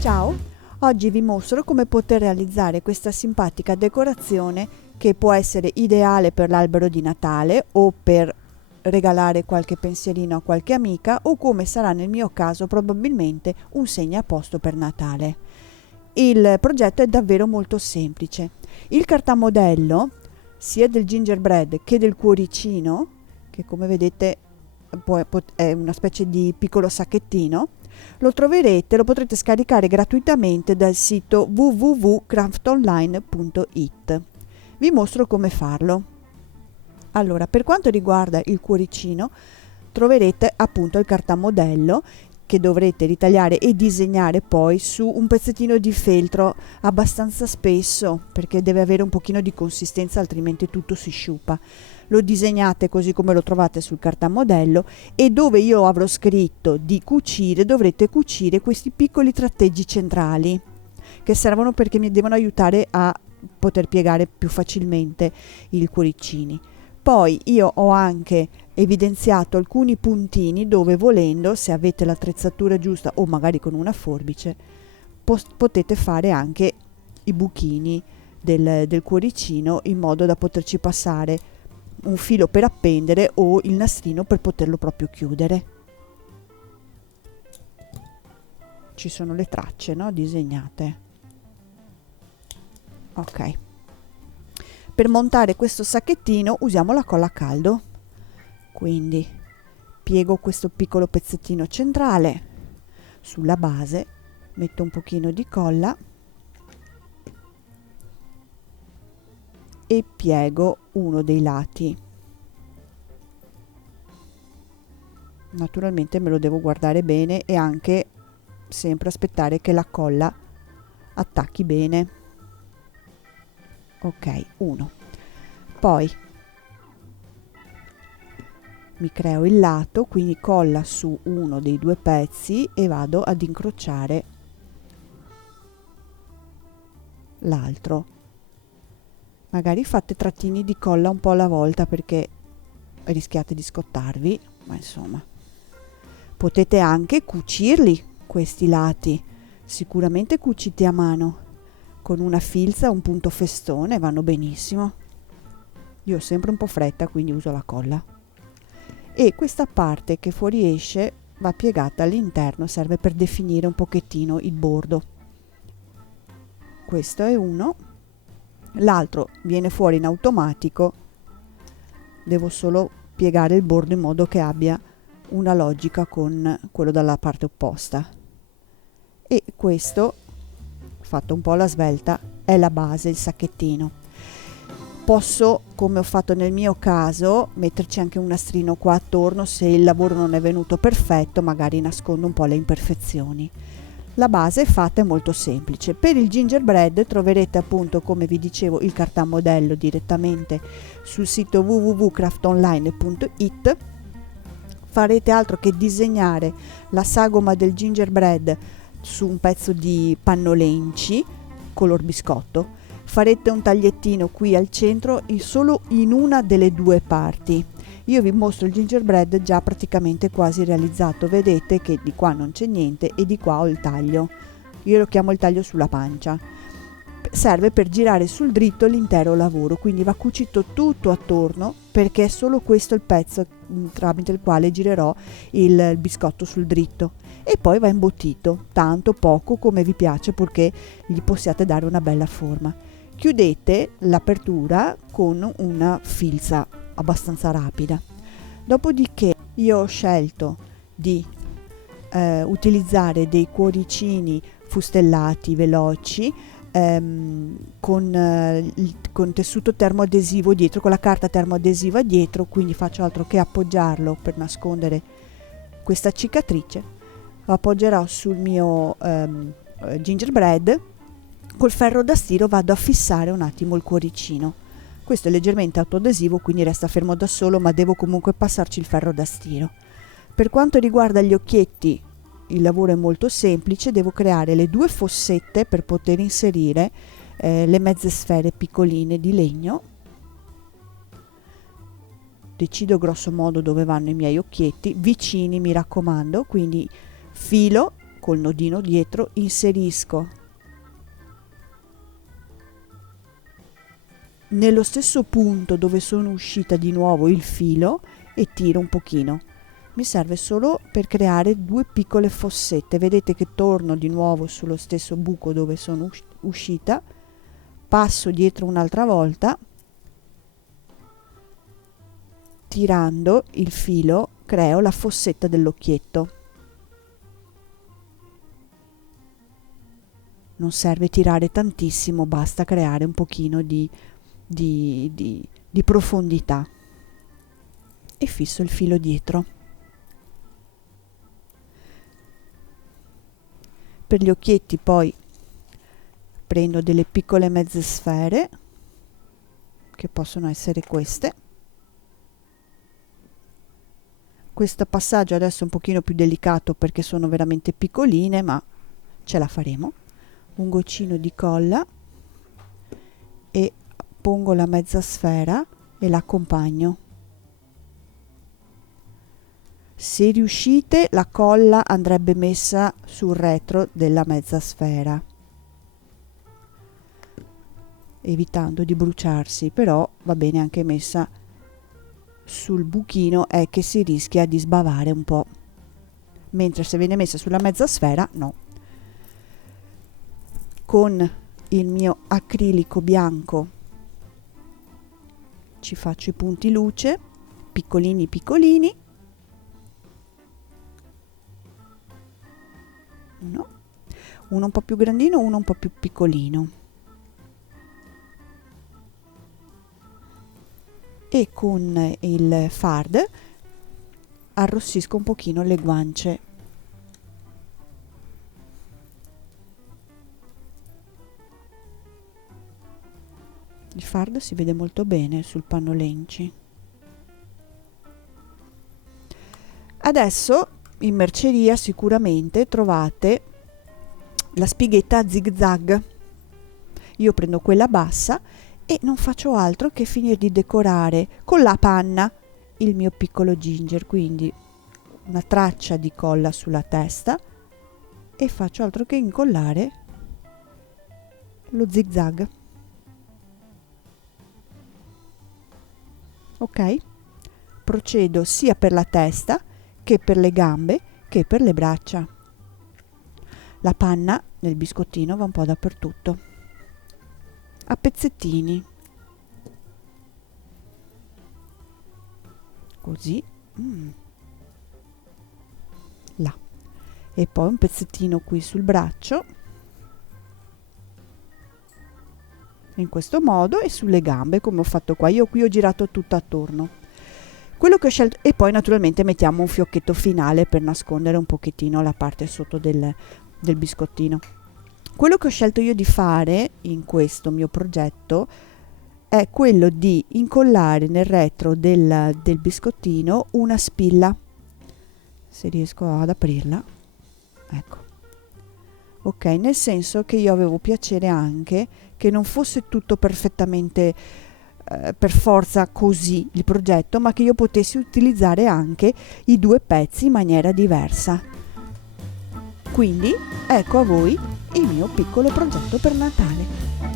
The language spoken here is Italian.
Ciao! Oggi vi mostro come poter realizzare questa simpatica decorazione che può essere ideale per l'albero di Natale o per regalare qualche pensierino a qualche amica o come sarà nel mio caso probabilmente un segnaposto per Natale. Il progetto è davvero molto semplice. Il cartamodello sia del gingerbread che del cuoricino, che come vedete è una specie di piccolo sacchettino, lo potrete scaricare gratuitamente dal sito www.craftonline.it. Vi mostro come farlo. Allora, per quanto riguarda il cuoricino, troverete appunto il cartamodello che dovrete ritagliare e disegnare poi su un pezzettino di feltro abbastanza spesso, perché deve avere un pochino di consistenza, altrimenti tutto si sciupa. Lo disegnate così come lo trovate sul cartamodello e dove io avrò scritto di cucire dovrete cucire questi piccoli tratteggi centrali che servono perché mi devono aiutare a poter piegare più facilmente i cuoricini. Poi io ho anche evidenziato alcuni puntini dove, volendo, se avete l'attrezzatura giusta o magari con una forbice, potete fare anche i buchini del cuoricino, in modo da poterci passare un filo per appendere o il nastrino per poterlo proprio chiudere. Ci sono le tracce, no? Disegnate. Ok. Per montare questo sacchettino usiamo la colla a caldo. Quindi piego questo piccolo pezzettino centrale sulla base, metto un pochino di colla e piego uno dei lati. Naturalmente me lo devo guardare bene e anche sempre aspettare che la colla attacchi bene. Ok, uno. Poi mi creo il lato, quindi colla su uno dei due pezzi e vado ad incrociare l'altro. Magari fate trattini di colla un po' alla volta perché rischiate di scottarvi, ma insomma. Potete anche cucirli questi lati, sicuramente cuciti a mano, con una filza, un punto festone, vanno benissimo. Io ho sempre un po' fretta, quindi uso la colla. E questa parte che fuoriesce va piegata all'interno, serve per definire un pochettino il bordo. Questo è uno, l'altro viene fuori in automatico, devo solo piegare il bordo in modo che abbia una logica con quello dalla parte opposta. E questo, fatto un po' alla svelta, è la base, il sacchettino. Posso, come ho fatto nel mio caso, metterci anche un nastrino qua attorno se il lavoro non è venuto perfetto, magari nascondo un po' le imperfezioni. La base fatta è molto semplice. Per il gingerbread troverete appunto, come vi dicevo, il cartamodello direttamente sul sito www.craftonline.it. Farete altro che disegnare la sagoma del gingerbread su un pezzo di pannolenci color biscotto. Farete un tagliettino qui al centro solo in una delle due parti. Io vi mostro il gingerbread già praticamente quasi realizzato, vedete che di qua non c'è niente e di qua ho il taglio. Io lo chiamo il taglio sulla pancia. Serve per girare sul dritto l'intero lavoro, quindi va cucito tutto attorno perché è solo questo il pezzo tramite il quale girerò il biscotto sul dritto, e poi va imbottito, tanto poco come vi piace, purché gli possiate dare una bella forma. Chiudete l'apertura con una filza abbastanza rapida. Dopodiché io ho scelto di utilizzare dei cuoricini fustellati veloci con tessuto termoadesivo dietro, con la carta termoadesiva dietro, quindi faccio altro che appoggiarlo per nascondere questa cicatrice. Lo appoggerò sul mio gingerbread. Col ferro da stiro vado a fissare un attimo il cuoricino. Questo è leggermente autoadesivo, quindi resta fermo da solo, ma devo comunque passarci il ferro da stiro. Per quanto riguarda gli occhietti, il lavoro è molto semplice. Devo creare le due fossette per poter inserire le mezze sfere piccoline di legno. Decido grosso modo dove vanno i miei occhietti, vicini mi raccomando, quindi filo col nodino dietro, inserisco nello stesso punto dove sono uscita di nuovo il filo e tiro un pochino. Mi serve solo per creare due piccole fossette. Vedete che torno di nuovo sullo stesso buco dove sono uscita, passo dietro un'altra volta, tirando il filo creo la fossetta dell'occhietto. Non serve tirare tantissimo, basta creare un pochino di profondità, e fisso il filo dietro. Per gli occhietti poi prendo delle piccole mezze sfere, che possono essere queste. Questo passaggio adesso è un pochino più delicato perché sono veramente piccoline, ma ce la faremo. Un goccino di colla e pongo la mezza sfera e l'accompagno. Se riuscite, la colla andrebbe messa sul retro della mezza sfera, evitando di bruciarsi, però va bene anche messa sul buchino, è che si rischia di sbavare un po', mentre se viene messa sulla mezza sfera no. Con il mio acrilico bianco ci faccio i punti luce piccolini piccolini, uno un po' più grandino, uno un po' più piccolino, e con il fard arrossisco un pochino le guance. Il fard si vede molto bene sul panno lenci. Adesso in merceria sicuramente trovate la spighetta a zig zag. Io prendo quella bassa e non faccio altro che finire di decorare con la panna il mio piccolo ginger, quindi una traccia di colla sulla testa e faccio altro che incollare lo zig zag. Ok? Procedo sia per la testa che per le gambe che per le braccia. La panna nel biscottino va un po' dappertutto, a pezzettini, così, là, e poi un pezzettino qui sul braccio, in questo modo, e sulle gambe come ho fatto qua. Io qui ho girato tutto attorno. Quello che ho scelto, e poi naturalmente mettiamo un fiocchetto finale per nascondere un pochettino la parte sotto del biscottino. Quello che ho scelto io di fare in questo mio progetto è quello di incollare nel retro del biscottino una spilla, se riesco ad aprirla, ecco, ok, nel senso che io avevo piacere anche che non fosse tutto perfettamente per forza così il progetto, ma che io potessi utilizzare anche i due pezzi in maniera diversa. Quindi ecco a voi il mio piccolo progetto per Natale.